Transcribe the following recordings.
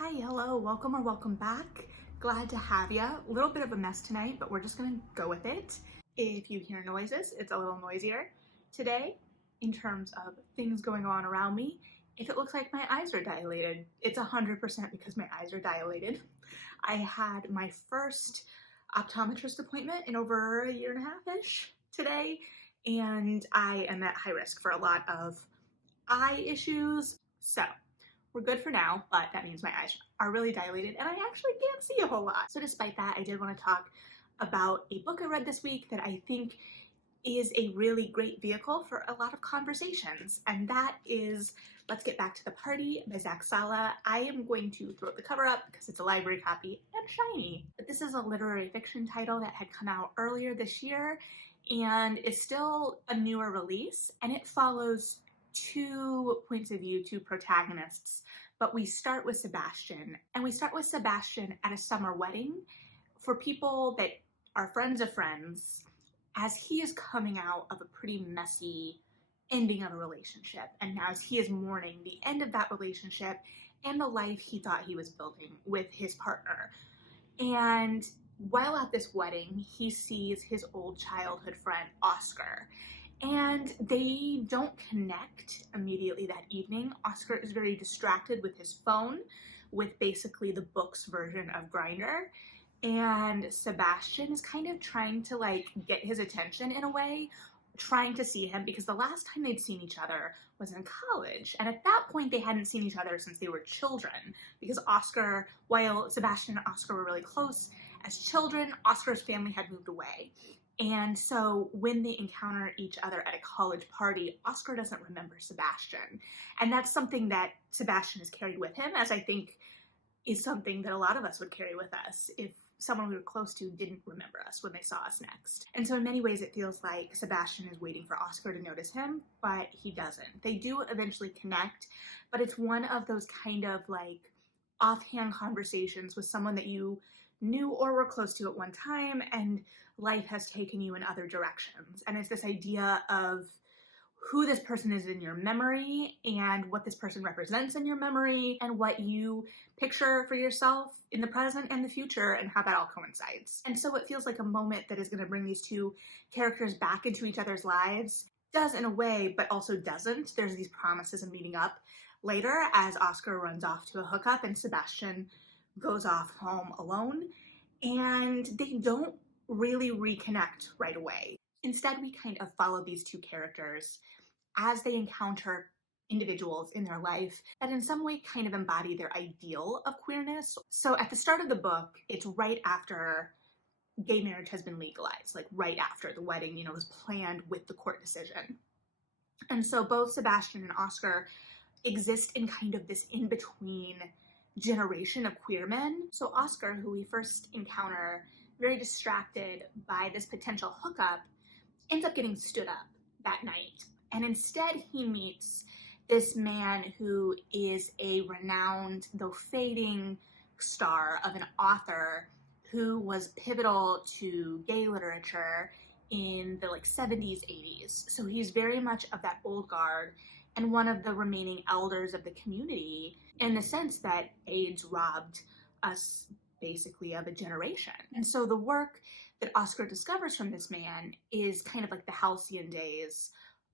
Hi, hello, welcome or welcome back. Glad to have you. A little bit of a mess tonight, but we're just gonna go with it. If you hear noises, it's a little noisier today in terms of things going on around me. If it looks like my eyes are dilated, it's 100% because my eyes are dilated. I had my first optometrist appointment in over a year and a half-ish today, and I am at high risk for a lot of eye issues. So we're good for now, but that means my eyes are really dilated and I actually can't see a whole lot. So despite that, I did want to talk about a book I read this week that I think is a really great vehicle for a lot of conversations, and that is Let's Get Back to the Party by Zach Sala. I am going to throw the cover up because it's a library copy and shiny. But this is a literary fiction title that had come out earlier this year and is still a newer release, and it follows two points of view, two protagonists. But we start with Sebastian, and we start with Sebastian at a summer wedding for people that are friends of friends, as he is coming out of a pretty messy ending of a relationship, and now as he is mourning the end of that relationship and the life he thought he was building with his partner. And while at this wedding, he sees his old childhood friend, Oscar, and they don't connect immediately that evening. Oscar is very distracted with his phone, with basically the book's version of Grindr, and Sebastian is kind of trying to get his attention in a way, trying to see him, because the last time they'd seen each other was in college, and at that point they hadn't seen each other since they were children, because Oscar, while Sebastian and Oscar were really close as children, Oscar's family had moved away. And so when they encounter each other at a college party, Oscar doesn't remember Sebastian. And that's something that Sebastian has carried with him, as I think is something that a lot of us would carry with us if someone we were close to didn't remember us when they saw us next. And so in many ways it feels like Sebastian is waiting for Oscar to notice him, but he doesn't. They do eventually connect, but it's one of those kind of offhand conversations with someone that you knew or were close to at one time, and life has taken you in other directions. And it's this idea of who this person is in your memory and what this person represents in your memory and what you picture for yourself in the present and the future and how that all coincides. And so it feels like a moment that is going to bring these two characters back into each other's lives. Does in a way, but also doesn't. There's these promises of meeting up later as Oscar runs off to a hookup and Sebastian goes off home alone, and they don't really reconnect right away. Instead, we kind of follow these two characters as they encounter individuals in their life that in some way kind of embody their ideal of queerness. So at the start of the book, it's right after gay marriage has been legalized, right after the wedding, was planned with the court decision. And so both Sebastian and Oscar exist in kind of this in-between generation of queer men. So Oscar, who we first encounter very distracted by this potential hookup, ends up getting stood up that night. And instead he meets this man who is a renowned, though fading, star of an author who was pivotal to gay literature in the 70s, 80s. So he's very much of that old guard and one of the remaining elders of the community, in the sense that AIDS robbed us basically of a generation. And so the work that Oscar discovers from this man is kind of like the halcyon days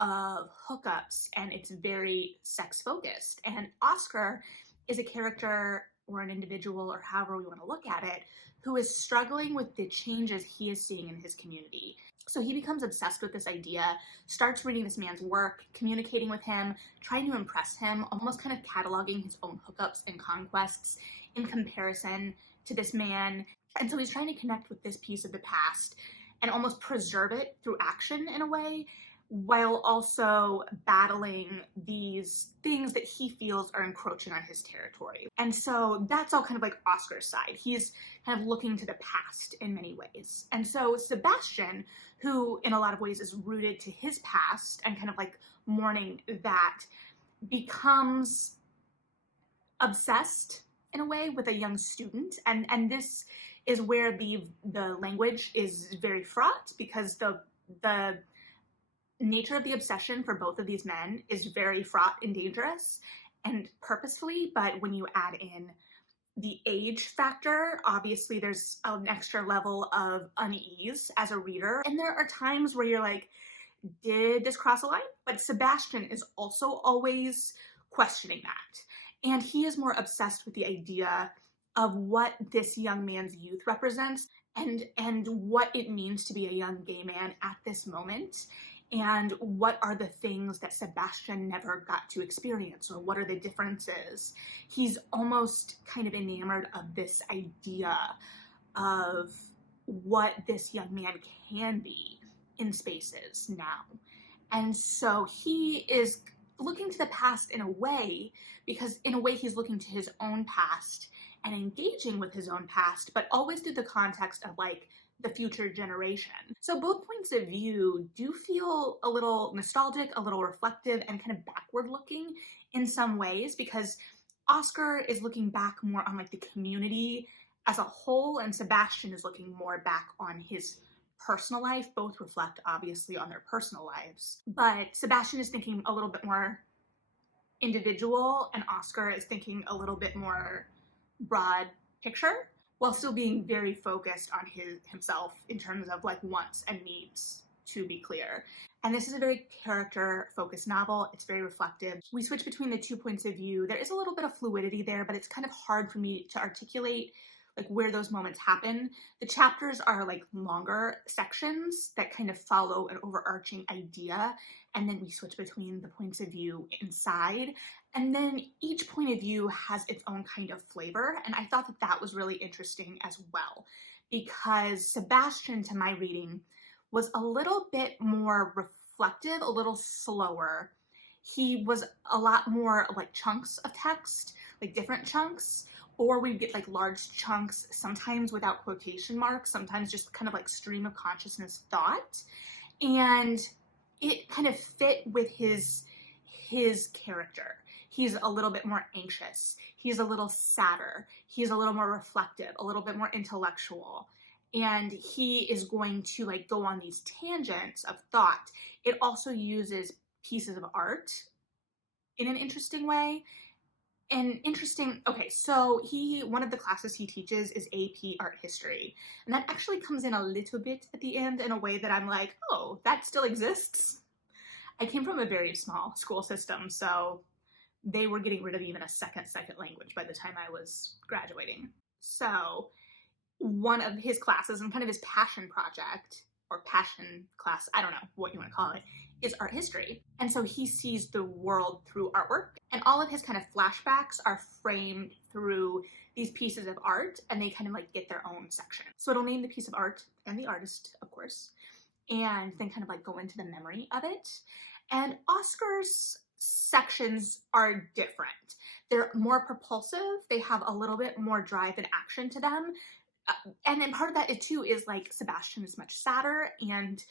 of hookups, and it's very sex focused. And Oscar is a character or an individual, or however we want to look at it, who is struggling with the changes he is seeing in his community. So he becomes obsessed with this idea, starts reading this man's work, communicating with him, trying to impress him, almost kind of cataloging his own hookups and conquests in comparison to this man. And so he's trying to connect with this piece of the past and almost preserve it through action in a way, while also battling these things that he feels are encroaching on his territory. And so that's all kind of like Oscar's side. He's kind of looking to the past in many ways. And so Sebastian, who in a lot of ways is rooted to his past and kind of mourning that, becomes obsessed in a way with a young student. And this is where the language is very fraught, because the nature of the obsession for both of these men is very fraught and dangerous and purposefully, but when you add in the age factor, obviously there's an extra level of unease as a reader. And there are times where you're like, did this cross a line? But Sebastian is also always questioning that. And he is more obsessed with the idea of what this young man's youth represents and what it means to be a young gay man at this moment. And what are the things that Sebastian never got to experience, or what are the differences? He's almost kind of enamored of this idea of what this young man can be in spaces now. And so he is looking to the past in a way, because in a way he's looking to his own past and engaging with his own past, but always through the context of like the future generation. So both points of view do feel a little nostalgic, a little reflective, and kind of backward looking in some ways, because Oscar is looking back more on like the community as a whole, and Sebastian is looking more back on his personal life. Both reflect obviously on their personal lives, but Sebastian is thinking a little bit more individual and Oscar is thinking a little bit more broad picture, while still being very focused on himself in terms of like wants and needs, to be clear. And this is a very character-focused novel. It's very reflective. We switch between the 2 points of view. There is a little bit of fluidity there, but it's kind of hard for me to articulate like where those moments happen. The chapters are like longer sections that kind of follow an overarching idea, and then we switch between the points of view inside. And then each point of view has its own kind of flavor. And I thought that that was really interesting as well, because Sebastian, to my reading, was a little bit more reflective, a little slower. He was a lot more like chunks of text, like different chunks, or we'd get like large chunks, sometimes without quotation marks, sometimes just kind of like stream of consciousness thought. And it kind of fit with his character. He's a little bit more anxious. He's a little sadder. He's a little more reflective, a little bit more intellectual. And he is going to like go on these tangents of thought. It also uses pieces of art in an interesting way. Okay, so one of the classes he teaches is AP Art History. And that actually comes in a little bit at the end in a way that I'm like, oh, that still exists. I came from a very small school system, so they were getting rid of even a second language by the time I was graduating. So one of his classes and kind of his passion project, or passion class, I don't know what you want to call it, is art history. And so he sees the world through artwork, and all of his kind of flashbacks are framed through these pieces of art, and they kind of like get their own section. So it'll name the piece of art and the artist, of course, and then kind of like go into the memory of it. And Oscar's sections are different. They're more propulsive. They have a little bit more drive and action to them. And then part of that too is like Sebastian is much sadder and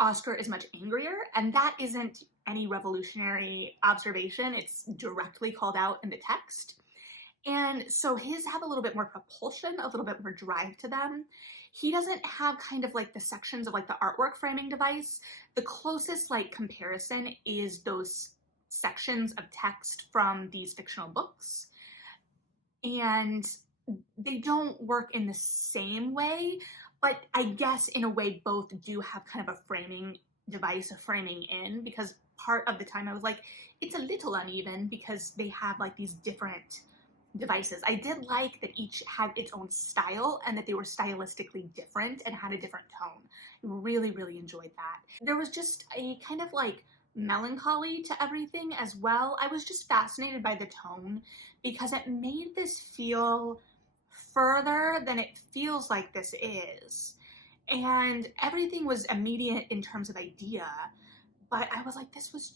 Oscar is much angrier, and that isn't any revolutionary observation. It's directly called out in the text. And so his have a little bit more propulsion, a little bit more drive to them. He doesn't have kind of like the sections of like the artwork framing device. The closest like comparison is those sections of text from these fictional books. And they don't work in the same way, but I guess in a way both do have kind of a framing device, a framing in, because part of the time I was like, it's a little uneven because they have like these different devices. I did like that each had its own style and that they were stylistically different and had a different tone. I really, really enjoyed that. There was just a kind of like melancholy to everything as well. I was just fascinated by the tone because it made this feel further than it feels like this is. And everything was immediate in terms of idea, but I was like, this was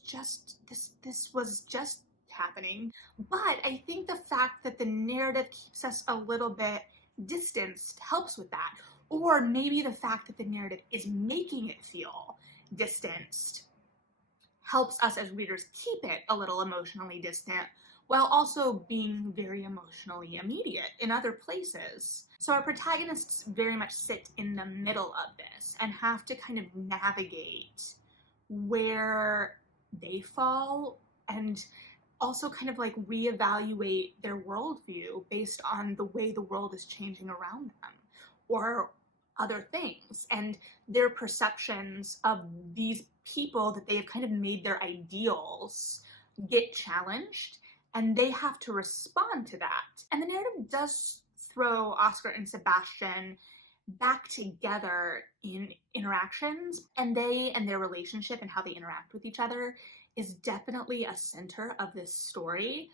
just happening. But I think the fact that the narrative keeps us a little bit distanced helps with that. Or maybe the fact that the narrative is making it feel distanced helps us as readers keep it a little emotionally distant, while also being very emotionally immediate in other places. So our protagonists very much sit in the middle of this and have to kind of navigate where they fall and also kind of like reevaluate their worldview based on the way the world is changing around them or other things, and their perceptions of these people that they have kind of made their ideals get challenged, and they have to respond to that. And the narrative does throw Oscar and Sebastian back together in interactions, and they and their relationship and how they interact with each other is definitely a center of this story,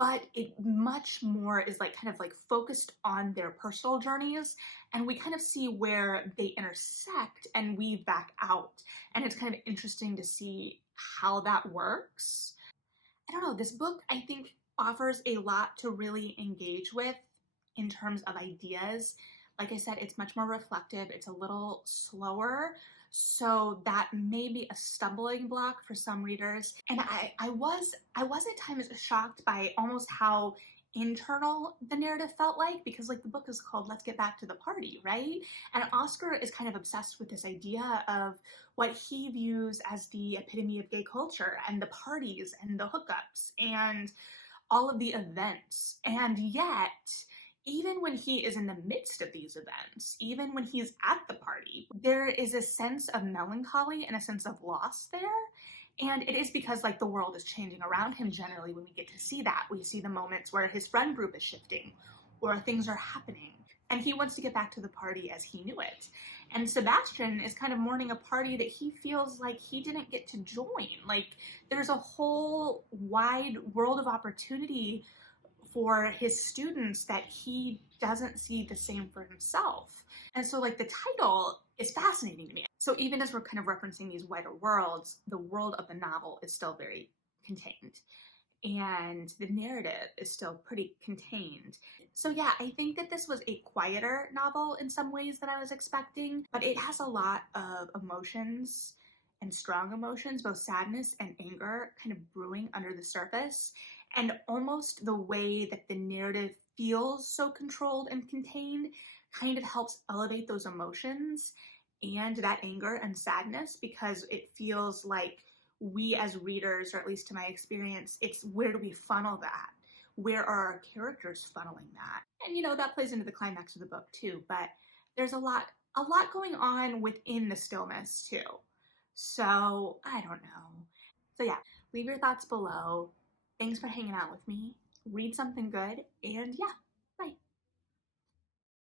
but it much more is like kind of like focused on their personal journeys, and we kind of see where they intersect and weave back out, and it's kind of interesting to see how that works. I don't know, this book I think offers a lot to really engage with in terms of ideas. Like I said, it's much more reflective, it's a little slower, so that may be a stumbling block for some readers. And I was at times shocked by almost how internal the narrative felt like, because like the book is called Let's Get Back to the Party, right? And Oscar is kind of obsessed with this idea of what he views as the epitome of gay culture and the parties and the hookups and all of the events. And yet, even when he is in the midst of these events, even when he's at the party, there is a sense of melancholy and a sense of loss there. And it is because like the world is changing around him generally when we get to see that. We see the moments where his friend group is shifting or things are happening. And he wants to get back to the party as he knew it. And Sebastian is kind of mourning a party that he feels like he didn't get to join. Like there's a whole wide world of opportunity for his students that he doesn't see the same for himself. And so like the title is fascinating to me. So even as we're kind of referencing these wider worlds, the world of the novel is still very contained. And the narrative is still pretty contained. So yeah, I think that this was a quieter novel in some ways than I was expecting, but it has a lot of emotions and strong emotions, both sadness and anger, kind of brewing under the surface. And almost the way that the narrative feels so controlled and contained kind of helps elevate those emotions and that anger and sadness, because it feels like we as readers, or at least to my experience, it's where do we funnel that? Where are our characters funneling that? And you know, that plays into the climax of the book too, but there's a lot going on within the stillness too. So I don't know. So yeah, leave your thoughts below. Thanks for hanging out with me. Read something good, and yeah,